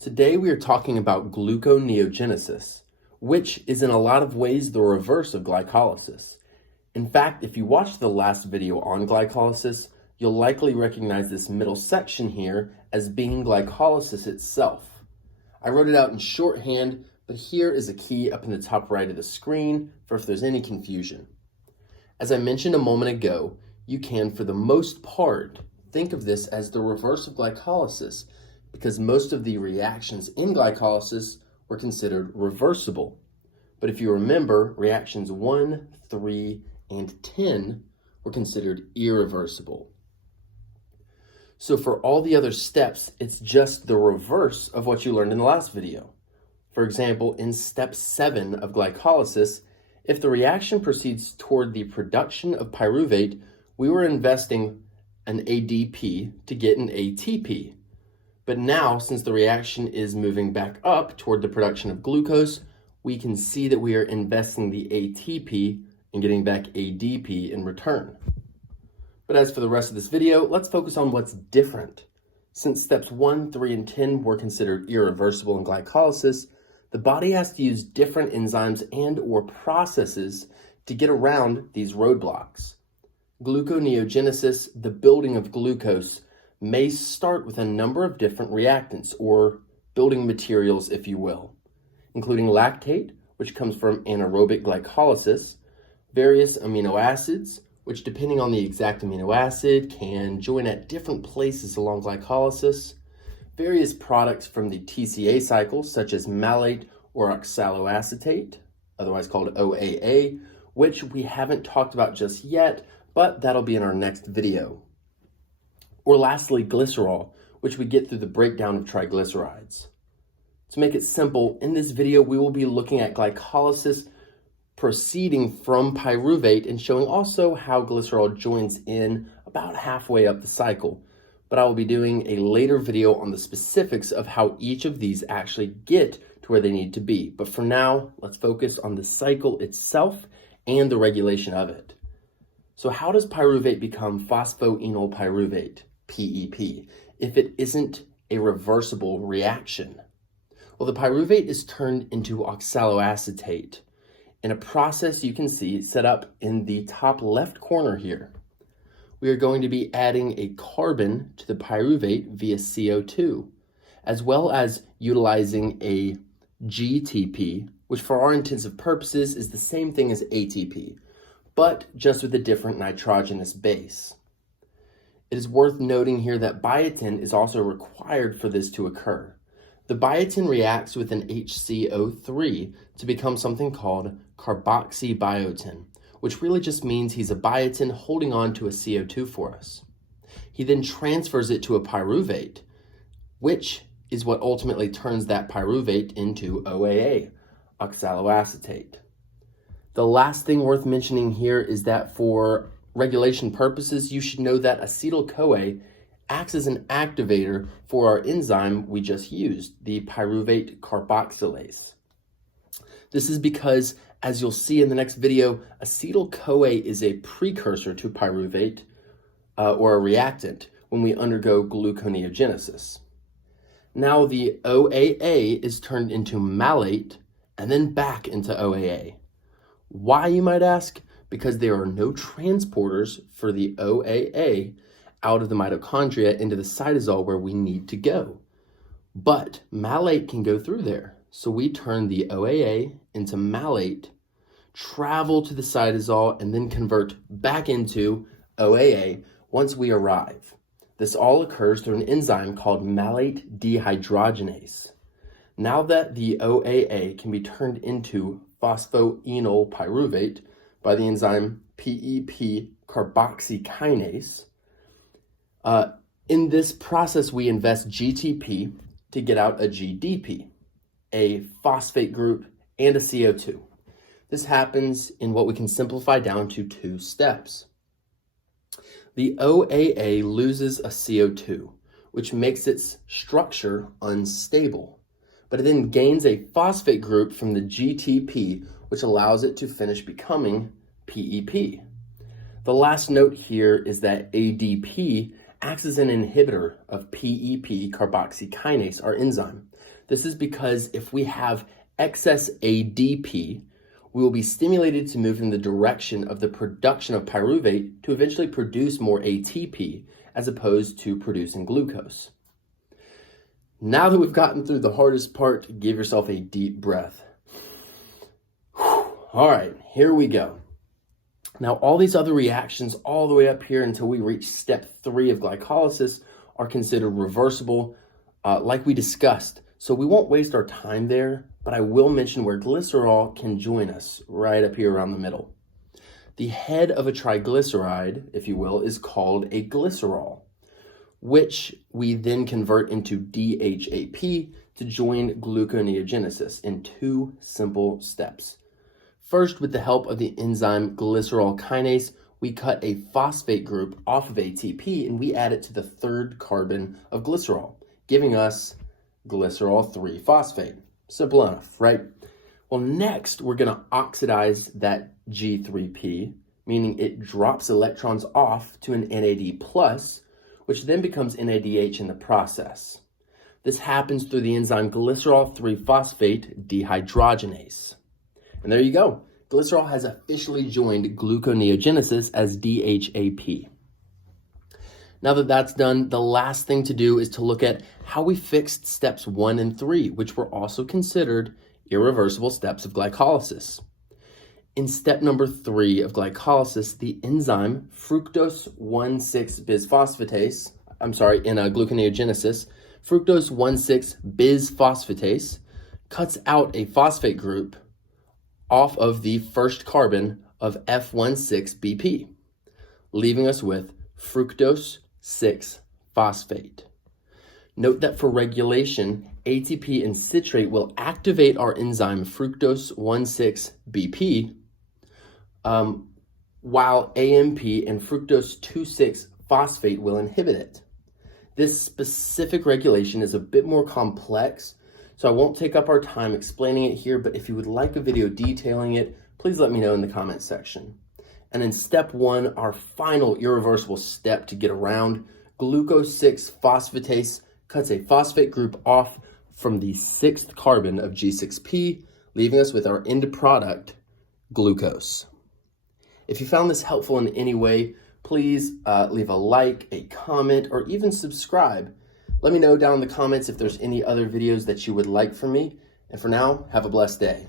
Today we are talking about gluconeogenesis, which is in a lot of ways the reverse of glycolysis. In fact, if you watched the last video on glycolysis, you'll likely recognize this middle section here as being glycolysis itself. I wrote it out in shorthand, but here is a key up in the top right of the screen for if there's any confusion. As I mentioned a moment ago, you can, for the most part, think of this as the reverse of glycolysis, because most of the reactions in glycolysis were considered reversible. But if you remember, reactions 1, 3, and 10 were considered irreversible. So for all the other steps, it's just the reverse of what you learned in the last video. For example, in step 7 of glycolysis, if the reaction proceeds toward the production of pyruvate, we were investing an ADP to get an ATP. But now, since the reaction is moving back up toward the production of glucose, we can see that we are investing the ATP and getting back ADP in return. But as for the rest of this video, let's focus on what's different. Since steps 1, 3, and 10 were considered irreversible in glycolysis, the body has to use different enzymes and/or processes to get around these roadblocks. Gluconeogenesis, the building of glucose, may start with a number of different reactants, or building materials, if you will, including lactate, which comes from anaerobic glycolysis, various amino acids, which depending on the exact amino acid can join at different places along glycolysis, various products from the TCA cycle, such as malate or oxaloacetate, otherwise called OAA, which we haven't talked about just yet, but that'll be in our next video. Or lastly, glycerol, which we get through the breakdown of triglycerides. To make it simple, in this video, we will be looking at glycolysis proceeding from pyruvate and showing also how glycerol joins in about halfway up the cycle. But I will be doing a later video on the specifics of how each of these actually get to where they need to be. But for now, let's focus on the cycle itself and the regulation of it. So how does pyruvate become phosphoenol pyruvate, PEP, if it isn't a reversible reaction? Well, the pyruvate is turned into oxaloacetate in a process you can see set up in the top left corner here. We are going to be adding a carbon to the pyruvate via CO2, as well as utilizing a GTP, which for our intensive purposes is the same thing as ATP, but just with a different nitrogenous base. It is worth noting here that biotin is also required for this to occur. The biotin reacts with an HCO3 to become something called carboxybiotin, which really just means he's a biotin holding on to a CO2 for us. He then transfers it to a pyruvate, which is what ultimately turns that pyruvate into OAA, oxaloacetate. The last thing worth mentioning here is that for regulation purposes, you should know that acetyl-CoA acts as an activator for our enzyme we just used, the pyruvate carboxylase. This is because, as you'll see in the next video, acetyl-CoA is a precursor to pyruvate or a reactant when we undergo gluconeogenesis. Now the OAA is turned into malate and then back into OAA. Why, you might ask? Because there are no transporters for the OAA out of the mitochondria into the cytosol where we need to go. But malate can go through there. So we turn the OAA into malate, travel to the cytosol, and then convert back into OAA once we arrive. This all occurs through an enzyme called malate dehydrogenase. Now that the OAA can be turned into phosphoenol pyruvate by the enzyme PEP carboxykinase, in this process we invest GTP to get out a GDP, a phosphate group, and a CO2. This happens in what we can simplify down to 2 steps. The OAA loses a CO2, which makes its structure unstable, but it then gains a phosphate group from the GTP, which allows it to finish becoming PEP. The last note here is that ADP acts as an inhibitor of PEP carboxykinase, our enzyme. This is because if we have excess ADP, we will be stimulated to move in the direction of the production of pyruvate to eventually produce more ATP as opposed to producing glucose. Now that we've gotten through the hardest part, give yourself a deep breath. All right, here we go. Now, all these other reactions all the way up here until we reach step 3 of glycolysis are considered reversible, like we discussed. So we won't waste our time there, but I will mention where glycerol can join us right up here around the middle. The head of a triglyceride, if you will, is called a glycerol, which we then convert into DHAP to join gluconeogenesis in 2 simple steps. First, with the help of the enzyme glycerol kinase, we cut a phosphate group off of ATP and we add it to the 3rd carbon of glycerol, giving us glycerol 3-phosphate. Simple enough, right? Well, next, we're going to oxidize that G3P, meaning it drops electrons off to an NAD+, which then becomes NADH in the process. This happens through the enzyme glycerol 3-phosphate dehydrogenase. And there you go. Glycerol has officially joined gluconeogenesis as DHAP. Now that that's done, the last thing to do is to look at how we fixed steps 1 and 3, which were also considered irreversible steps of glycolysis. In step number 3 of glycolysis, the enzyme fructose 1,6-bisphosphatase, in gluconeogenesis, fructose 1,6-bisphosphatase cuts out a phosphate group off of the 1st carbon of F16BP, leaving us with fructose 6-phosphate. Note that for regulation, ATP and citrate will activate our enzyme fructose 1,6BP, while AMP and fructose 2,6-phosphate will inhibit it. This specific regulation is a bit more complex, so I won't take up our time explaining it here, but if you would like a video detailing it, please let me know in the comments section. And in step 1, our final irreversible step to get around, glucose 6-phosphatase cuts a phosphate group off from the 6th carbon of G6P, leaving us with our end product, glucose. If you found this helpful in any way, please leave a like, a comment, or even subscribe. Let me know down in the comments if there's any other videos that you would like from me. And for now, have a blessed day.